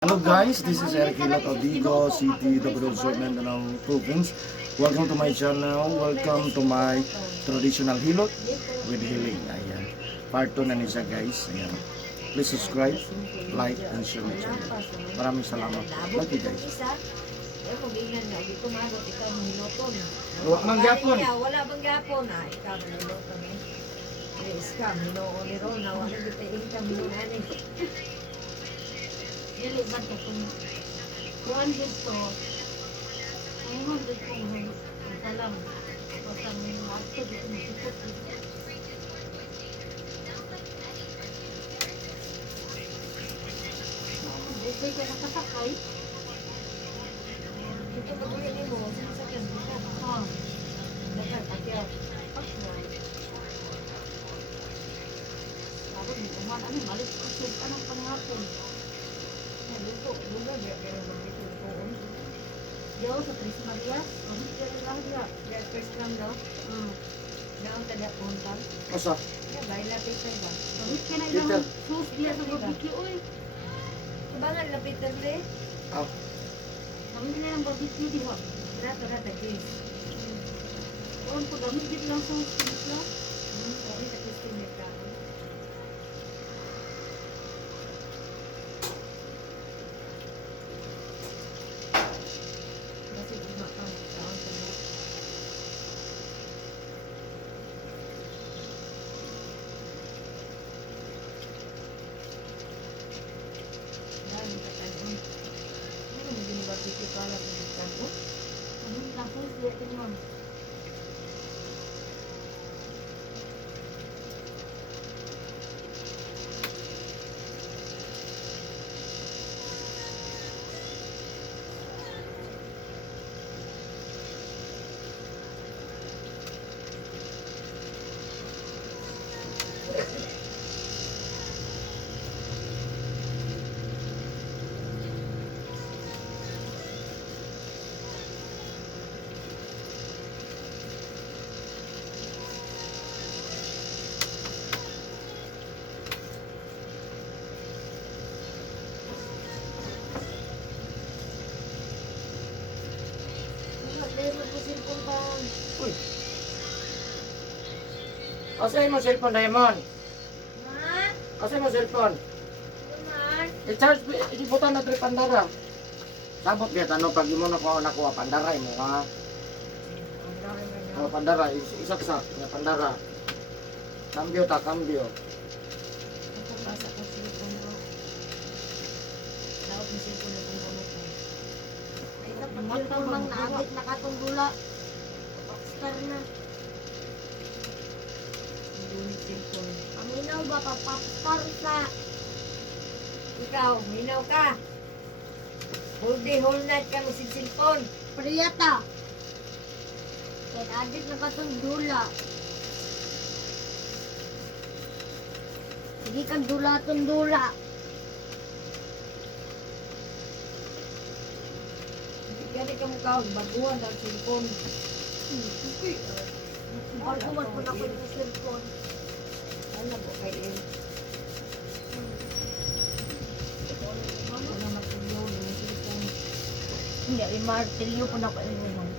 Hello guys, this is Eric Hilot of Vigo City, Double-Ulcer, Mindanao Province. Welcome to my channel. Welcome to my traditional hilot with healing. Ayan. Part 2 na niya guys. Ayan. Please subscribe, like, and share my channel. Maraming salamat. Love you guys. Wala bang gapon? Wala bang gapon? Ikaw maluluto na eh. Iska, minuo ni Rona. Wala kita income minuo na eh. Dili ba ito kung kuhan dito, ang hundred kong salam. Basta may mato dito masipot dito. Okay ka nakasakay? Ito ba tuloy ni mo? Sinasakyan mo ka? Oo. Bakit? Akya. Sabi mo, kuman, ano, malis ko siya, anong panghapon? Luto. Luga, pero mag-ito lutoon. Yo, sa Tres Marias, ang kaya lang diya. Kaya first lang daw. Naon ka daw punta. Asa? Kaya baila Peter ba? Gamit ka na Peter. ilang sus diya sa barbecue, oy. Kabangan na Peter le. Ah, Gamit ka na ilang barbecue, di ba? Rata-rata guys. Kuhan ko, gamit din lang sa hospital. Sabi sa customer ka. Kasi guma ka. Taon ka na. Dami ka tanon. Ano mo ginibarbecue ka lang ng kanto? Gamit lang sa hospital, ma'am. Meron po cellphone pa. uy. Asa mo cellphone, Diamond? Ma? Asa mo cellphone? Naman? I-charge, ibutan na 3 pandara. Sabot niya, tanong pag mo nakuha pandara mo ha. Ang dami na niya. O pandara, isaksak nga pandara. Cambio ta, cambio. Basa ko cellphone mo. Laot ng cellphone na kung ano ko. Ay, kapag cellphone mang naabit na katong dula. Star na. Yung cellphone. Aminaw ba papapstar sa Ikaw, minaw ka. Whole day, whole night ka mo sa cellphone. Priyata? Kaya naabit na katong dula. Sige kang dula atong dula. Gani ka mo kaon, baguhan ang cellphone. Baguman po na ko yung cellphone. Ano po kay El? Ano matulyo ng cellphone. Hindi, may martilyo po na ko yung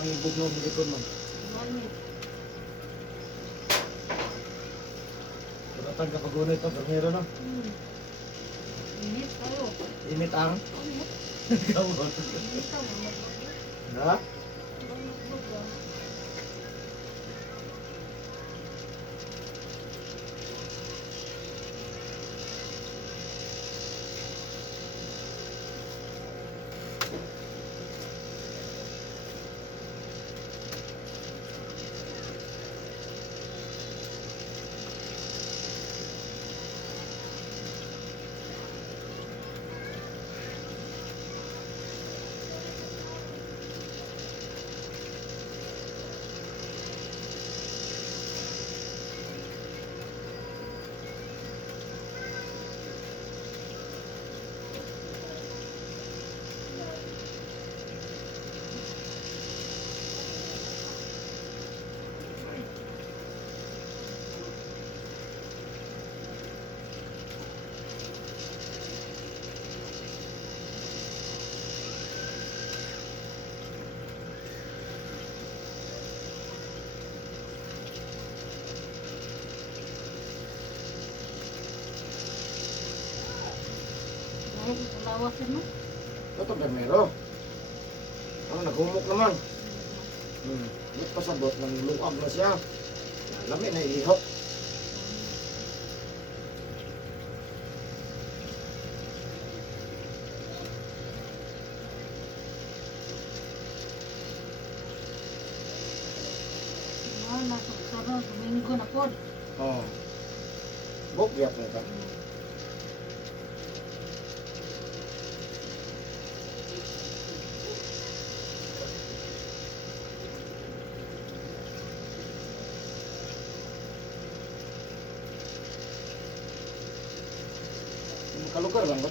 Ang ibog mo, likod mo. Manit. Kuratan kapag unay ito, bermero no? Init kayo. Init ang? Init. Ikaw ba? Init ka mo. Ha? Dahil lawasin mo. Ito, bermero. Ano, naghumok naman. Hindi pasabot, nang luag na siya. Lami na ihok. Nasa sarang Domingo na po. Oo. Bok, biyak na ito. Kalugar lang ba?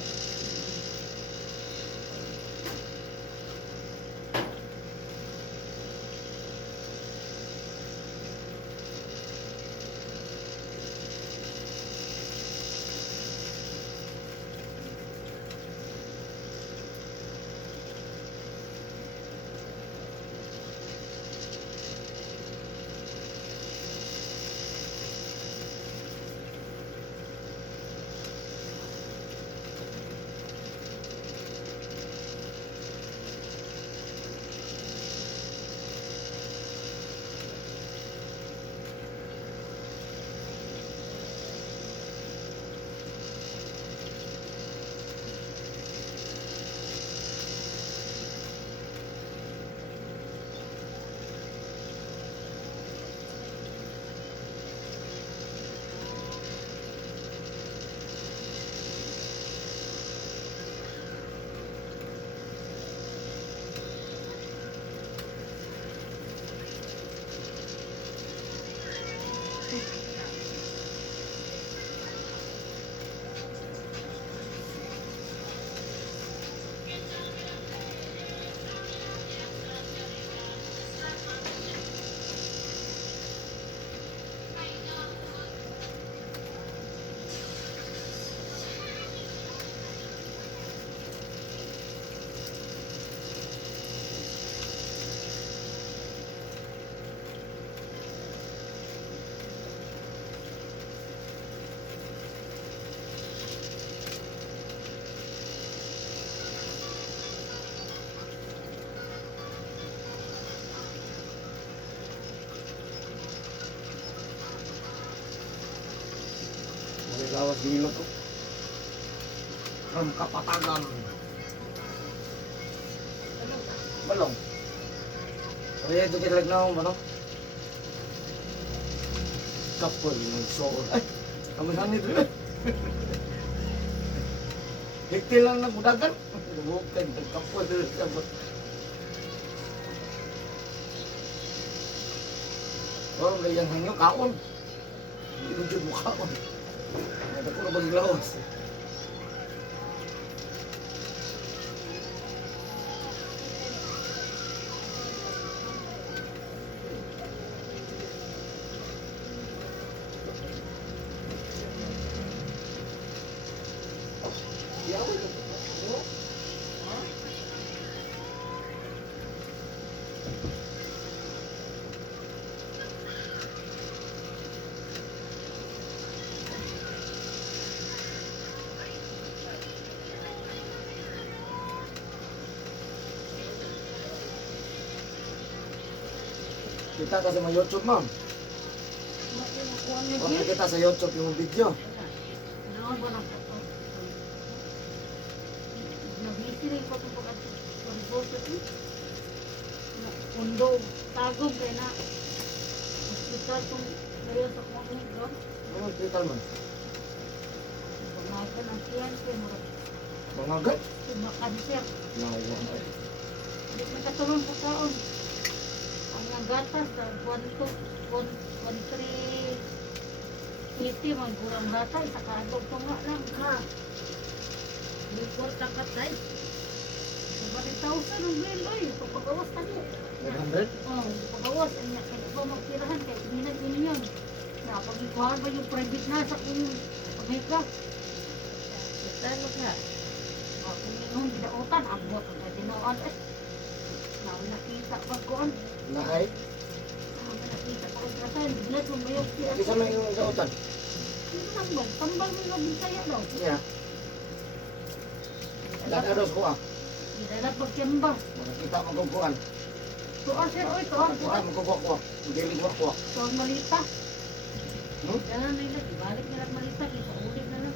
Lawas dilo to. From Kapatagan. Balong. Kaya ito kita na ano? Kapal yung soul. Ay, kami hanit rin. Hikti lang na budagan. Bukan, kapal rin. Oh, may yang hangyo kaon. Hindi ko mo kaon. Ada ko na maglawas. Kita ka sa mga YouTube, ma'am. Huwag nakita sa YouTube yung video. Naon ba na po? Nabisi rin ko itong pag-report ito. Kundo, tagog kaya na. Hospital itong kaya sa kumamit ko. Ano hospital man? Pagnagan ang tiyan kaya mga Bangagat? kanser. Nawa. Hindi makatulong po taon. Ang mga gatas, 1,380 magurang gata, isa kaagog pa nga lang. Ha. Report na patay. 1,000 ang bill ay, pagpagawas ka niyo. 100? Oh, pagpagawas, ay niya, kaya ba magtirahan, kaya minag yun yun. Na, pag-ikuhan ba yung private na sa kung pag-ika? Tano ka. Kung yun, bidautan, abot, ang tinuan eh. Na, nakita pag-kuhan. Naay? Nakita pag-ultrasan, bigla sumayog siya. Isa man yung gautan. Tambal mo yung bisaya daw. Niya. Dadados ko ah. Hindi pagkemba. Makakita mo kung kuhan. Tuan sir, oy, tuan. Kuhan mo kukuha ko. Hindi ko ko. Tuan malita. Hmm? Dalan nila, ibalik nila ang malita, ipaulit na lang.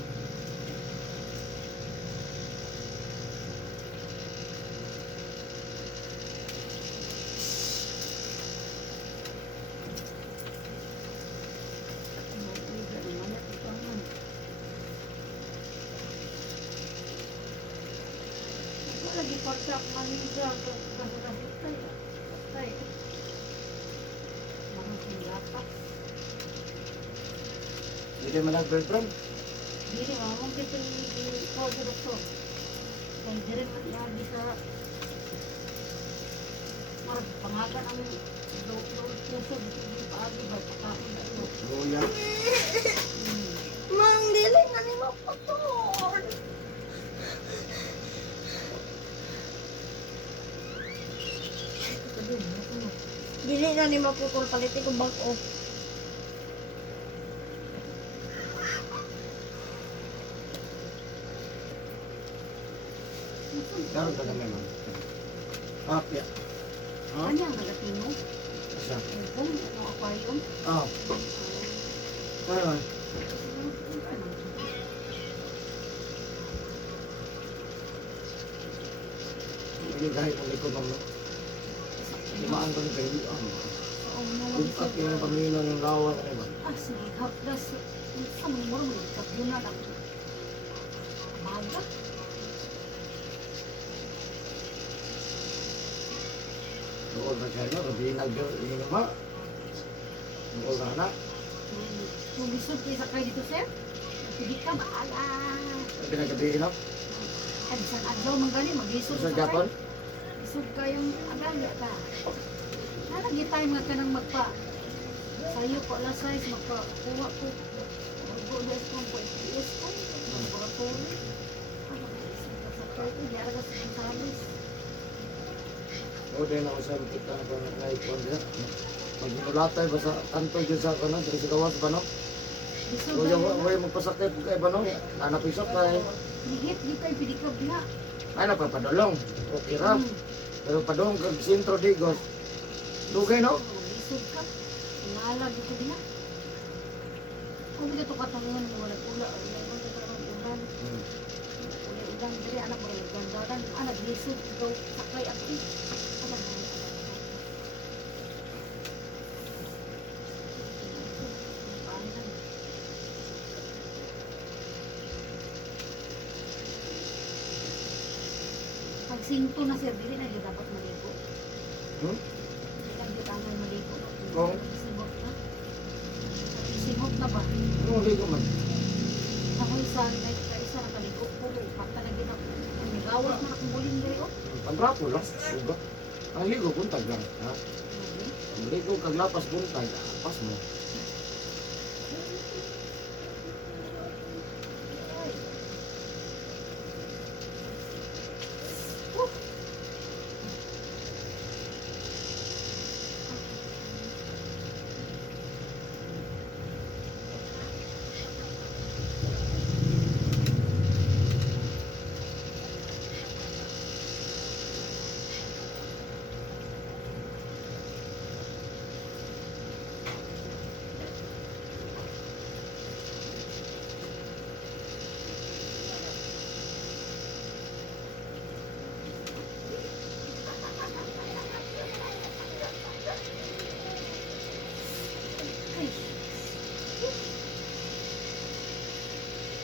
Lagi pagsak manusia untuk kasih saya. Manusia apa? Hindi man nag-girlfriend. Dili mamang kita di kau sa doktor. Kaya diri man yan bisa marag pangagan ang doktor puso di paagi ba pakapon na ito. Luya. Mang, dili na ni maputol. Dili na ni maputol. Paliti ko bag-o. Karon ka kami man. Apya. Ha? Kanya ang Latino, Isa. kung ano aquarium. Ah. Karon man. Hindi kahit ang likod mo. Limaan ko ni kayo. Lipat yung pamilya ng lawa. Ano ba? Ah, sige, hapdas. Sa mga mo rin, kapuna lang. Maga. Doon na siya. Sabi nag-inuma. Doon na na. Kung lisod kayo sa kayo dito, sir, hindi ka baala. Pinagabihin na. Ay, isang adlaw manggali, mag-lisod Sa Japan. Lisod kayong agalya ka. Nalagi tayo mga kanang magpa. Sayo ko alas 6, magpakuha ko. Mag-gulas ko po, FPS ko. Laboratory. Ano ka, isang sa kayo, di araga sa service. O din ako sa kita na kung naipon niya. Pag inulatay ba sa tanto dyan sa kanan, sa gawas ba no? Lisod O tayo yung na. way magpasakit kay ba no? Nanapisok kay. Higit, di tayo pilikab na. Ay napapadulong. Okay ra. Pero padung kag sentro digos. Dugay no? Lisod ka. Ingala dito din na. Kung dito katanungan mo, wala pula. Wala mo dito ng ulan. Wala ulan. Dili anak mo rin gandaran. Anak lisod. Ikaw sakay akti. Ano mo? Pag sinto na sir, dili na yun dapat maligo. Hmm? Dili lang yun tangan maligo. Oo. Sibot na. Sibot na ba? Ano ligo man? Ako isa, may isa na kaligo ko. Pakta na gina. Ang gawas na akong buling gayo. Pandrapo lang. Uga. Ang ligo buntag lang. Ha? Ang ligo kag lapas buntag. Pas mo.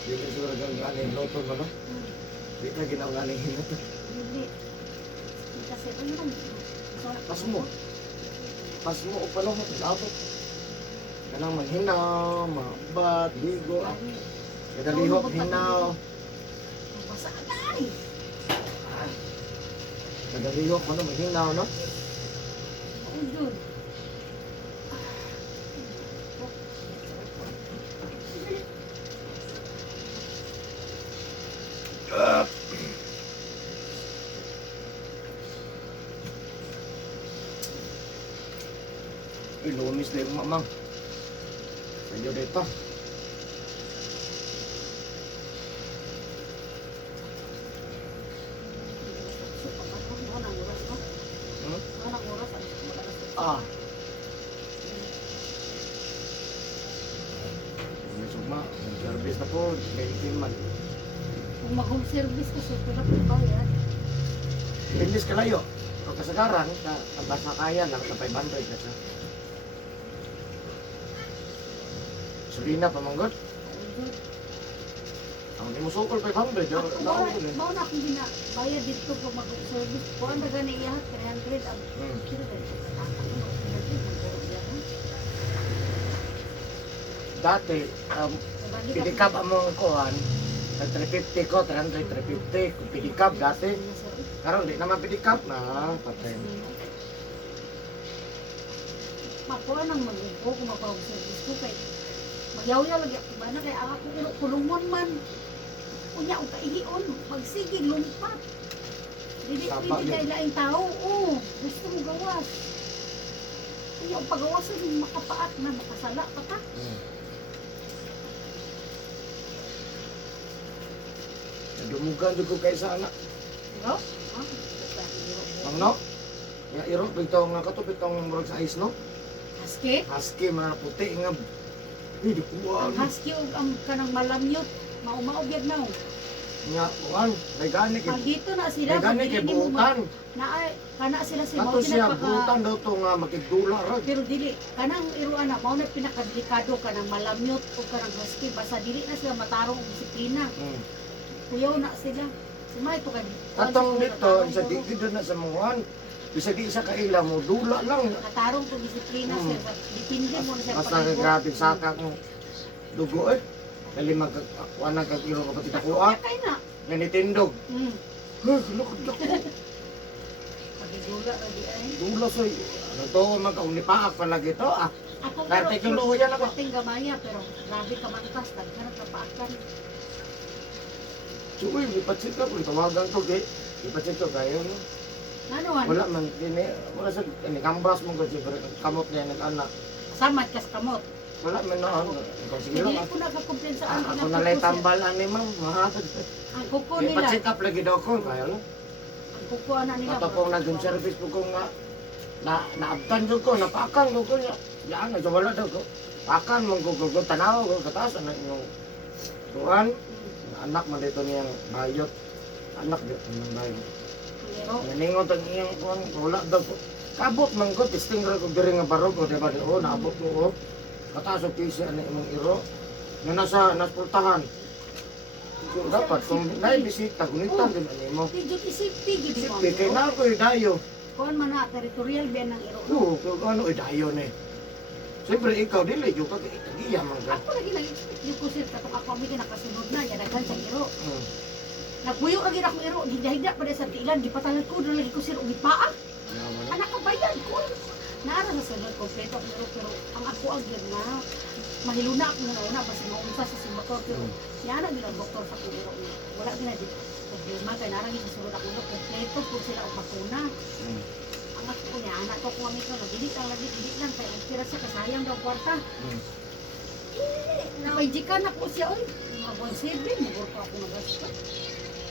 Di ka siguro galing loto ba no? Di ka ginawa galing hinot. Hindi. Kasi ano lang. Pas mo. Pas mo o pala mo. Abot. Kanang manghinaw, mabat, ligo. Kada lihok, hinaw. Basa agay. Kada lihok, ano, manghinaw, no? Ay, dude. Lunis na yung mamang. Medyo dito. Hmm? Ah. May sugma. May service na po. May man. Kung mag-home service ka, super na po bayad. Imbis kalayo. Pag kasagaran, basta kaya lang sa 500 na siya. Sulina, pamanggot. Ang di mo sukol 500. Mau na akong bayad dito kung mag-home service. Kung ang daga niya, 300 ang kilo. Dati, pidikab among kuhan. 350 ko, 300, 350. Kung pidikab dati, karon di naman pidikab na. Patay. Makuha nang mag-upo kung mag-home service ko kay magyaw-yaw lagi ako ba na kay ako kulungon man. Unya o kaihion, magsigig, lumpat. Dili Sapa pwede yun. na ilaing tao. Oo, gusto mo gawas. Unya o pagawasan yung makapaat na makasala pa ka. Dumugan dito kay sa anak. No? Ang no? Ya iro bitaw nga kato bitaw murag sa ice no. Husky? Husky man puti nga. Di kuha. Ang husky o ang kanang malamyot. Maumaobyag na. Nya kuan, may gani kay Dito na sila. may gani kay buutan. Kana sila si Kato siya buutan daw to nga makigdula ra. Pero dili, kanang iruan na, mao na pinakadelikado kanang malamyot o kanang husky. Basta dili na sila matarong og disiplina. Kuyaw na sila. Sumay to kan. Katong dito sa digid na sa mga bisa di sa kaila mo dula lang. Katarong to disiplina sila. Dipindi mo na sa Basta grabe saka mo dugo eh. Dali magkuan kag iro ka pati kuha. Kay na. Nga nitindog. Lukod ako. Pagidula ra di ay. Dula soy. Ano to magkaunipaak palagi to ah. Ako Dahil teknolohiya na ba? Pating gamaya pero grabe ka mantas tagkanang kapakan. So uy, ipatsik ka kung tawagan ko kay ipatsik ko kayo no. Nanuan? Wala man kini wala sa ini kambras mo ko siyempre kamot niya nag-anak. Samad kas kamot. Wala man na ano. Sige Dili lang. ko nagka-complain sa akin. Ako na lay tambal ani ma'am. Ang kuko nila. Ipatsik up lagi daw ko kayo no. Ang kuko na nila. Ato pong nag-home service po ko nga naabtan ko ko, napakan ko niya. Yan, wala daw ko. Pakan mong ko tanaw ko kataas na yung tuan. Anak man dito niyang bayot. Anak dito niyang bayot. Pero Naningon ang iyang kuan, wala daw ko. Kabot man ko, testing ra ko diri nga barog ko, diba? O, naabot ko, o. Kataas ang pisi ani imong iro. Nga nasa naspultahan. So, dapat, kung naibisita, gunitan din ani mo. Pidyo isip-pidyo di mo. Isip, kay na ako dayo. Kuhan man na, territorial ba ng iro. Oo, kung ano dayo ni. Siyempre, ikaw, dili, yung kag-iya man ka. Ako lagi nag-expect yung kusir katong ako may nakasunod na, yan naghan sa iro. Hmm. Nagbuyo lagi na akong iro, higda-higda pa rin sa tiilan, di patalad ko, doon lagi kusir, ulit paa. Ano mo na? Anak ka bayan ko. Naara sa sunod, kompleto ang iro, pero ang ako agad na, mahiluna ako na una, basta maunsa sa simbator, pero yan ang bilang doktor sa kong iro. Wala din na di. Problema, kaya narang yung sunod ako, kompleto po sila o bakuna. Hmm. Ang ako niya, anak ko kung amin ko, nagdilit lang, kaya ang tira siya, kasayang daw kwarta. Hmm. Napay ka na po siya, oy. Mga 1.7, magurto ako na gasto.